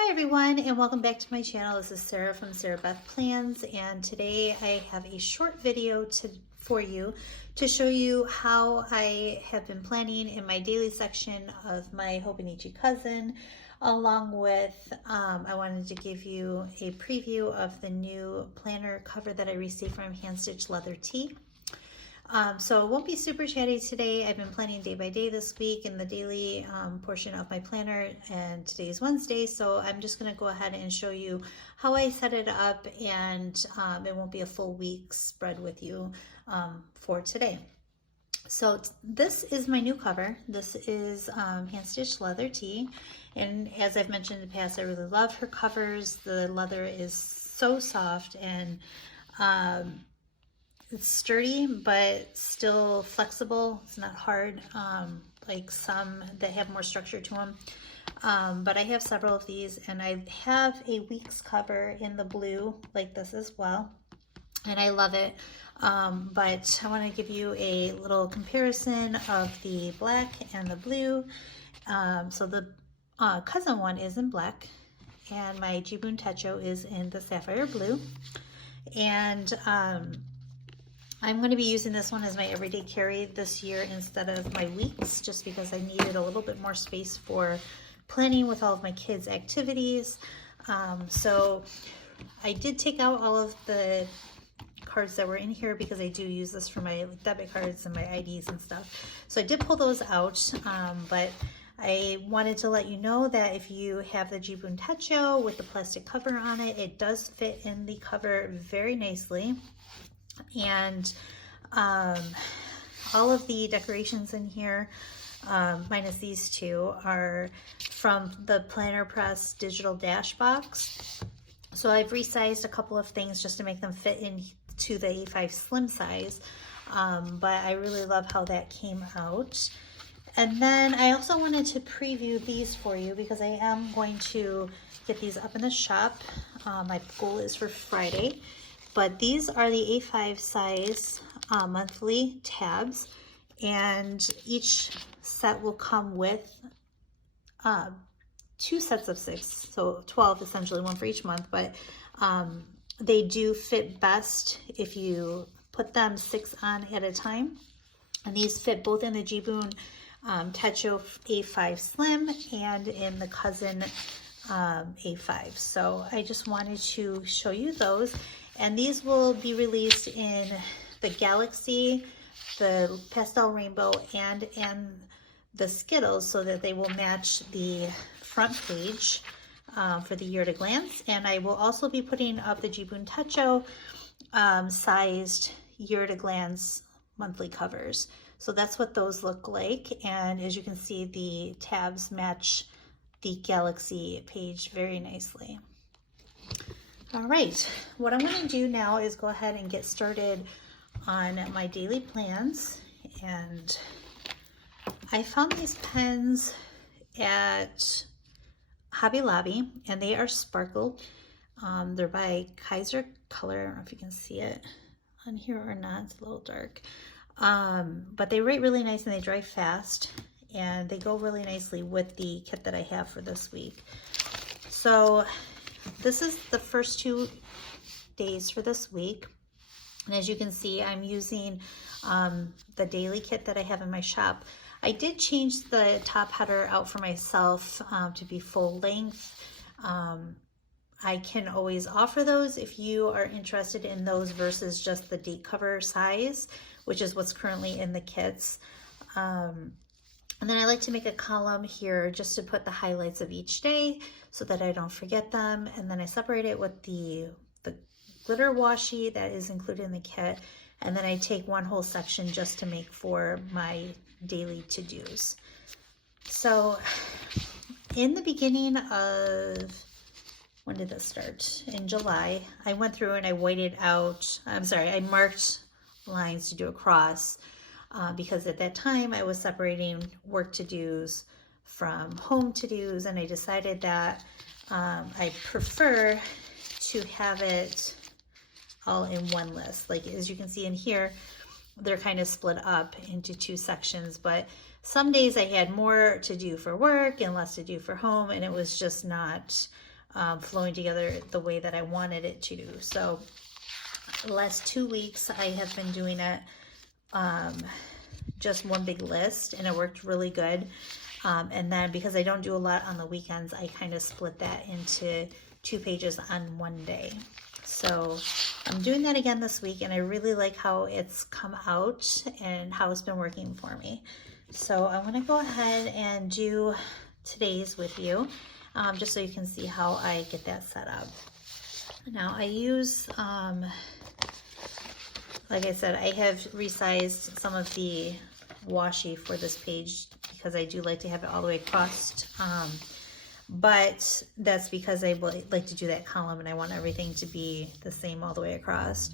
Hi everyone, and welcome back to my channel. This is Sarah from Sarah Beth Plans, and today I have a short video for you to show you how I have been planning in my daily section of my Hobonichi Cousin, along with I wanted to give you a preview of the new planner cover that I received from Handstitched Leather Tea. So it won't be super chatty today. I've been planning day by day this week in the daily portion of my planner, and today's Wednesday, so I'm just going to go ahead and show you how I set it up, and it won't be a full week spread with you for today. So this is my new cover. This is Handstitched Leather Tea, and as I've mentioned in the past, I really love her covers. The leather is so soft and it's sturdy, but still flexible. It's not hard like some that have more structure to them. But I have several of these, and I have a week's cover in the blue like this as well. And I love it. But I want to give you a little comparison of the black and the blue. So the cousin one is in black, and my Jibun Techo is in the sapphire blue. And I'm going to be using this one as my everyday carry this year instead of my weeks, just because I needed a little bit more space for planning with all of my kids' activities. So I did take out all of the cards that were in here because I do use this for my debit cards and my IDs and stuff. So I did pull those out, but I wanted to let you know that if you have the Jibun Techo with the plastic cover on it, it does fit in the cover very nicely. And all of the decorations in here, minus these two, are from the Planner Press digital dash box. So I've resized a couple of things just to make them fit into the A5 slim size, but I really love how that came out. And then I also wanted to preview these for you because I am going to get these up in the shop. My goal is for Friday. But these are the A5 size monthly tabs, and each set will come with 2 sets of 6, so 12 essentially, one for each month, but they do fit best if you put them 6 on at a time. And these fit both in the Jibun Techo A5 Slim and in the Cousin A5. So I just wanted to show you those. And these will be released in the Galaxy, the Pastel Rainbow, and the Skittles, so that they will match the front page for the year at a glance. And I will also be putting up the Jibun Techo sized year at a glance monthly covers. So that's what those look like. And as you can see, the tabs match the Galaxy page very nicely. All right, what I'm going to do now is go ahead and get started on my daily plans. And I found these pens at Hobby Lobby, and they are sparkled. They're by Kaiser Color. I don't know if you can see it on here or not. It's a little dark. But they write really nice and they dry fast, and they go really nicely with the kit that I have for this week. So this is the first 2 days for this week. And as you can see, I'm using the daily kit that I have in my shop. I did change the top header out for myself to be full length. I can always offer those if you are interested in those versus just the date cover size, which is what's currently in the kits. And then I like to make a column here just to put the highlights of each day so that I don't forget them. And then I separate it with the glitter washi that is included in the kit. And then I take one whole section just to make for my daily to-dos. So in the beginning of, when did this start? In July, I went through and I whited out, I marked lines to do a cross. Because at that time I was separating work to-dos from home to-dos, and I decided that I prefer to have it all in one list. Like as you can see in here, they're kind of split up into 2 sections, but some days I had more to do for work and less to do for home, and it was just not flowing together the way that I wanted it to. So the last 2 weeks I have been doing it just one big list, and it worked really good. And then because I don't do a lot on the weekends, I kind of split that into 2 pages on one day. So I'm doing that again this week, and I really like how it's come out and how it's been working for me. So I want to go ahead and do today's with you, just so you can see how I get that set up. Now I use, like I said, I have resized some of the washi for this page because I do like to have it all the way across. But that's because I like to do that column and I want everything to be the same all the way across.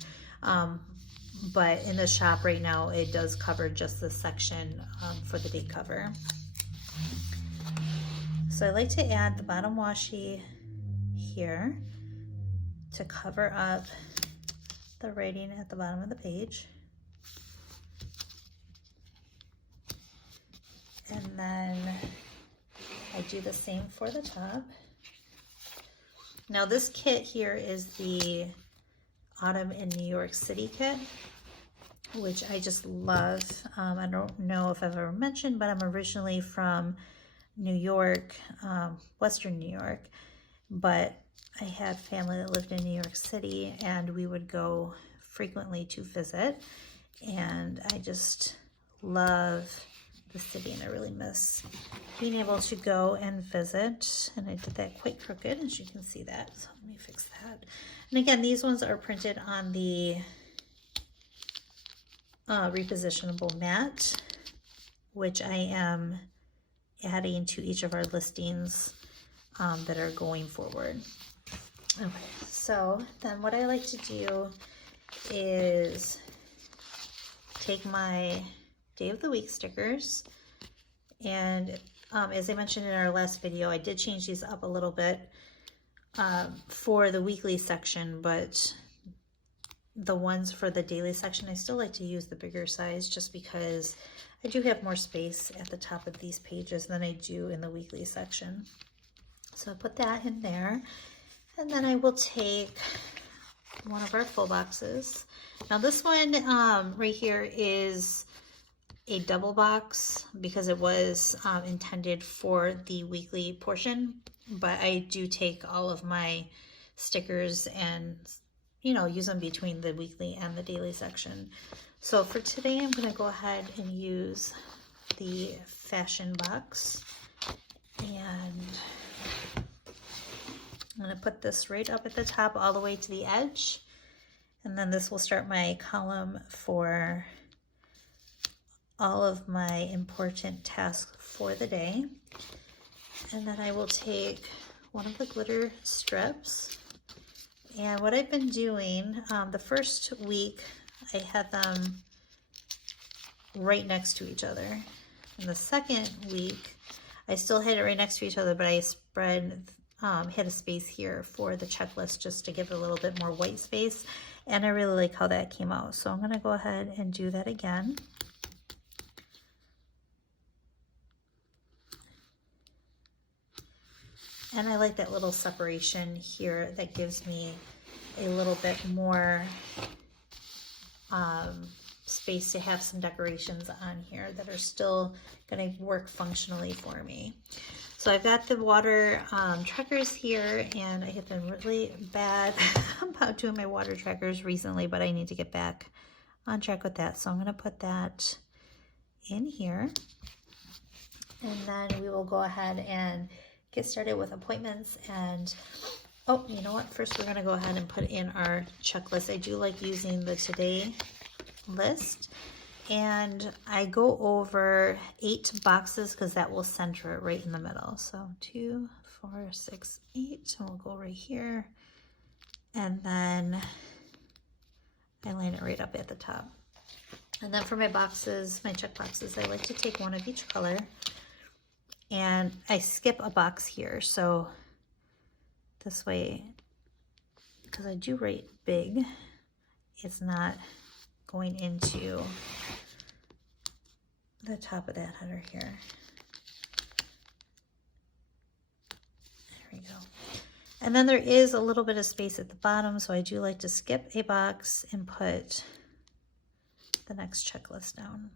But in the shop right now, it does cover just this section for the date cover. So I like to add the bottom washi here to cover up the writing at the bottom of the page. And then I do the same for the top. Now this kit here is the Autumn in New York City kit, which I just love. I don't know if I've ever mentioned, but I'm originally from New York, Western New York, but I had family that lived in New York City and we would go frequently to visit, and I just love the city and I really miss being able to go and visit. And I did that quite crooked, as you can see that, so let me fix that. And again, these ones are printed on the repositionable mat, which I am adding to each of our listings that are going forward. Okay, so then what I like to do is take my day of the week stickers, and as I mentioned in our last video, I did change these up a little bit for the weekly section, but the ones for the daily section, I still like to use the bigger size just because I do have more space at the top of these pages than I do in the weekly section. So I put that in there, and then I will take one of our full boxes. Now this one right here is a double box because it was intended for the weekly portion, but I do take all of my stickers and, you know, use them between the weekly and the daily section. So for today, I'm going to go ahead and use the fashion box, and I'm going to put this right up at the top all the way to the edge, and then this will start my column for all of my important tasks for the day. And then I will take one of the glitter strips, and what I've been doing, the first week I had them right next to each other. In the second week I still had it right next to each other, but I spread had a space here for the checklist just to give it a little bit more white space, and I really like how that came out. So I'm going to go ahead and do that again. And I like that little separation here that gives me a little bit more space to have some decorations on here that are still going to work functionally for me. So I've got the water trackers here, and I have been really bad about doing my water trackers recently, but I need to get back on track with that. So I'm going to put that in here, and then we will go ahead and get started with appointments. And oh, you know what, first we're going to go ahead and put in our checklist. I do like using the today list, and I go over 8 boxes because that will center it right in the middle. So 2, 4, 6, 8, and we'll go right here, and then I line it right up at the top. And then for my boxes, my check boxes, I like to take one of each color, and I skip a box here, so this way, because I do write big, it's not going into the top of that header here. There we go. And then there is a little bit of space at the bottom, so I do like to skip a box and put the next checklist down.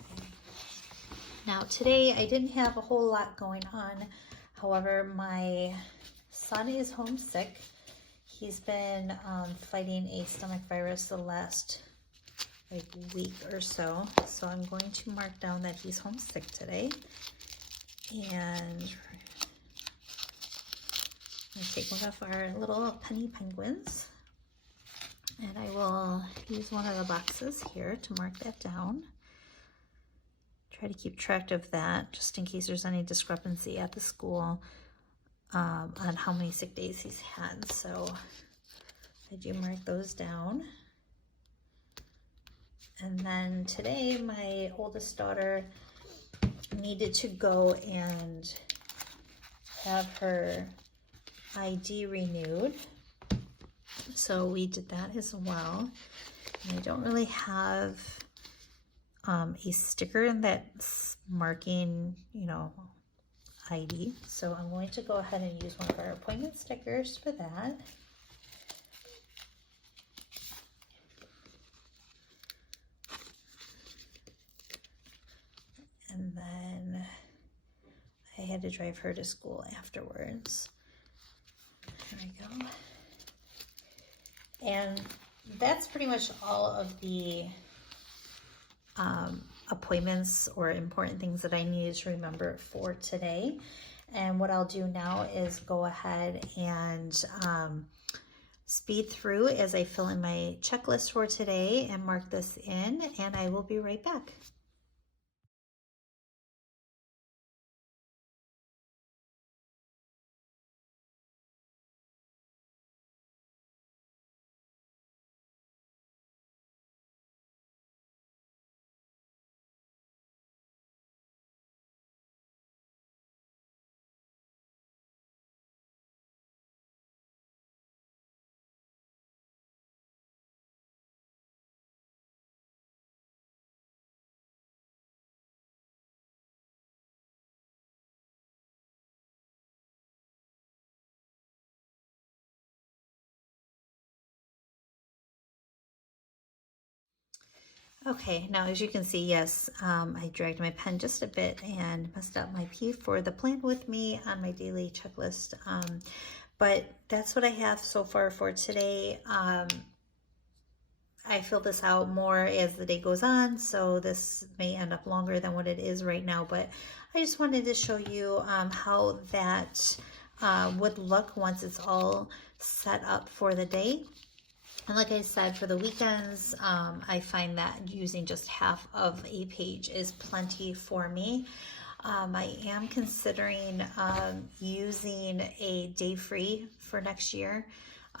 Okay. Now today I didn't have a whole lot going on. However, my son is homesick. He's been fighting a stomach virus the last week or so. So I'm going to mark down that he's homesick today. And I'm going to take one of our little penny penguins. And I will use one of the boxes here to mark that down. Try to keep track of that just in case there's any discrepancy at the school on how many sick days he's had. So I do mark those down. And then today my oldest daughter needed to go and have her ID renewed. So we did that as well. And I don't really have a sticker that's marking, you know, ID. So I'm going to go ahead and use one of our appointment stickers for that. And then I had to drive her to school afterwards. There we go. And that's pretty much all of the appointments or important things that I needed to remember for today. And what I'll do now is go ahead and speed through as I fill in my checklist for today and mark this in, and I will be right back. Okay, now as you can see, yes, I dragged my pen just a bit and messed up my P for the plan with me on my daily checklist. But that's what I have so far for today. I fill this out more as the day goes on, so this may end up longer than what it is right now, but I just wanted to show you how that would look once it's all set up for the day. And like I said, for the weekends, I find that using just half of a page is plenty for me. I am considering using a day free for next year,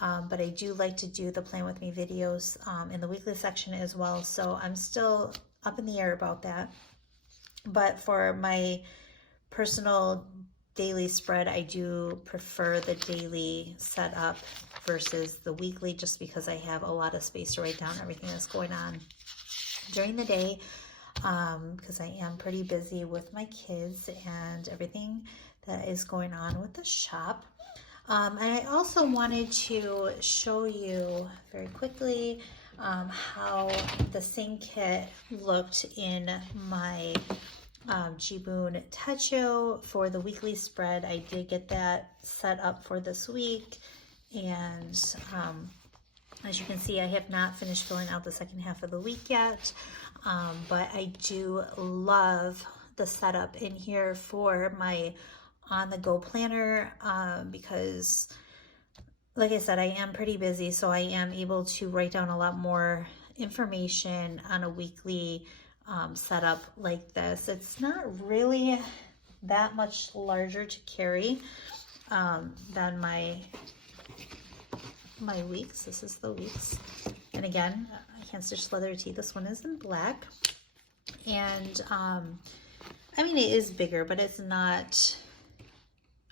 but I do like to do the Plan With Me videos in the weekly section as well. So I'm still up in the air about that. But for my personal daily spread, I do prefer the daily setup versus the weekly, just because I have a lot of space to write down everything that's going on during the day, because I am pretty busy with my kids and everything that is going on with the shop. And I also wanted to show you very quickly how the same kit looked in my Jibun Techo for the weekly spread. I did get that set up for this week, and as you can see, I have not finished filling out the second half of the week yet, but I do love the setup in here for my on-the-go planner, because like I said, I am pretty busy, so I am able to write down a lot more information on a weekly setup like this. It's not really that much larger to carry than my weeks. This is the weeks, and again, Handstitched leather tee. This one is in black, and I mean, it is bigger, but it's not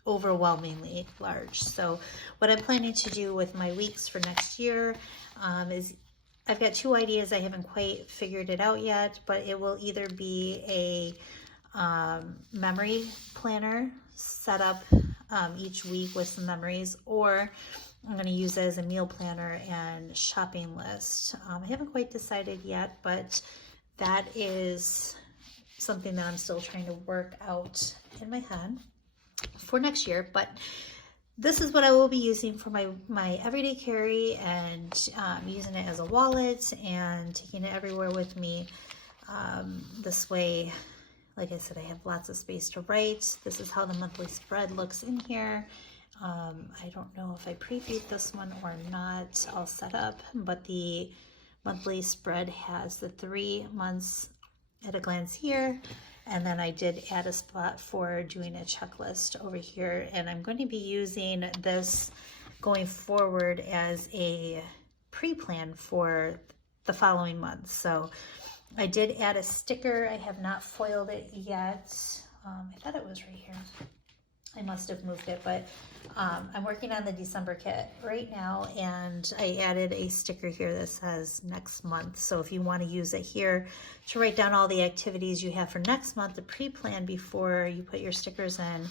overwhelmingly large. So what I'm planning to do with my weeks for next year is, I've got two ideas. I haven't quite figured it out yet, but it will either be a memory planner set up each week with some memories, or I'm going to use it as a meal planner and shopping list. I haven't quite decided yet, but that is something that I'm still trying to work out in my head for next year. But this is what I will be using for my everyday carry, and using it as a wallet and taking it everywhere with me. This way, like I said, I have lots of space to write. This is how the monthly spread looks in here. I don't know if I previewed this one or not, all set up, but the monthly spread has the 3 months at a glance here. And then I did add a spot for doing a checklist over here. And I'm going to be using this going forward as a pre-plan for the following month. So I did add a sticker. I have not foiled it yet. I thought it was right here. I must have moved it, but I'm working on the December kit right now, and I added a sticker here that says next month. So if you want to use it here to write down all the activities you have for next month, the pre-plan before you put your stickers in,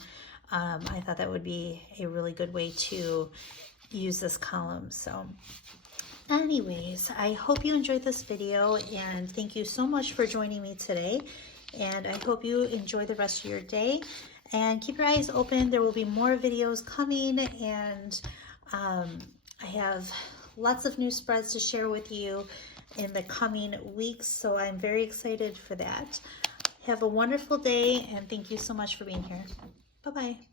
I thought that would be a really good way to use this column. So anyways, I hope you enjoyed this video, and thank you so much for joining me today. And I hope you enjoy the rest of your day. And keep your eyes open. There will be more videos coming, and I have lots of new spreads to share with you in the coming weeks. So I'm very excited for that. Have a wonderful day, and thank you so much for being here. Bye-bye.